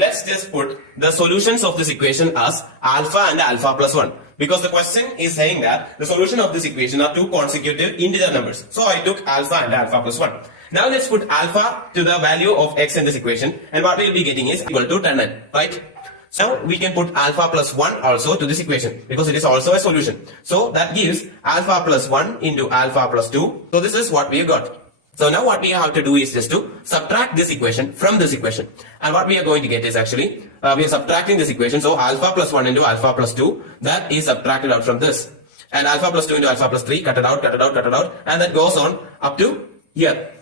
let's just put the solutions of this equation as alpha and alpha plus 1. Because the question is saying that the solution of this equation are two consecutive integer numbers. So I took alpha and alpha plus 1. Now let's put alpha to the value of x in this equation, and what we will be getting is equal to 10n, right? So we can put alpha plus 1 also to this equation because it is also a solution. So that gives alpha plus 1 into alpha plus 2. So this is what we have got. So now what we have to do is just to subtract this equation from this equation. And what we are going to get is actually, we are subtracting this equation. So alpha plus 1 into alpha plus 2, that is subtracted out from this. And alpha plus 2 into alpha plus 3, cut it out, cut it out, cut it out. And that goes on up to here.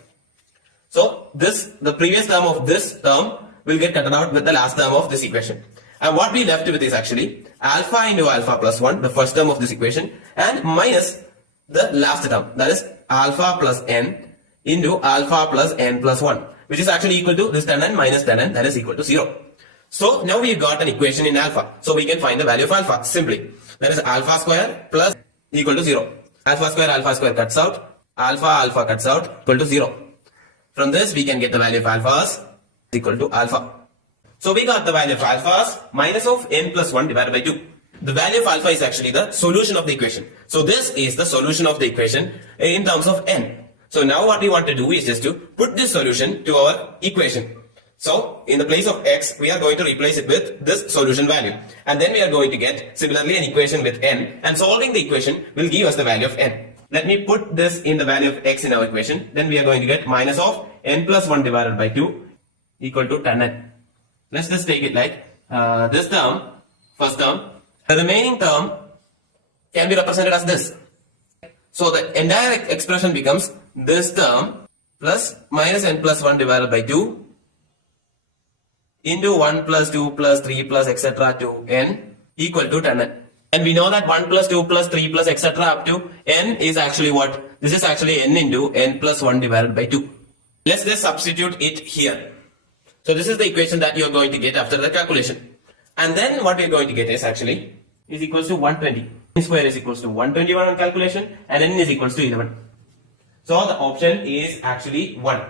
So this, the previous term of this term will get cut out with the last term of this equation. And what we left with is actually alpha into alpha plus 1, the first term of this equation, and minus the last term, that is alpha plus n into alpha plus n plus 1, which is actually equal to this 10n minus 10n, that is equal to 0. So now we got an equation in alpha. So we can find the value of alpha simply. That is alpha square plus equal to 0. Alpha square cuts out. Alpha cuts out equal to 0. From this we can get the value of alpha as equal to alpha. So we got the value of alpha as minus of n plus 1 divided by 2. The value of alpha is actually the solution of the equation. So this is the solution of the equation in terms of n. So now what we want to do is just to put this solution to our equation. So in the place of x, we are going to replace it with this solution value. And then we are going to get similarly an equation with n. And solving the equation will give us the value of n. Let me put this in the value of x in our equation. Then we are going to get minus of n plus 1 divided by 2 equal to 10n. Let's just take it like this term, first term. The remaining term can be represented as this. So the entire expression becomes this term plus minus n plus 1 divided by 2 into 1 plus 2 plus 3 plus etc. to n equal to 10n. And we know that 1 plus 2 plus 3 plus etc. up to n is actually what? This is actually n into n plus 1 divided by 2. Let's just substitute it here. So this is the equation that you are going to get after the calculation. And then what we are going to get is actually is equals to 120. N square is equals to 121 on calculation and n is equals to 11. So the option is actually 1.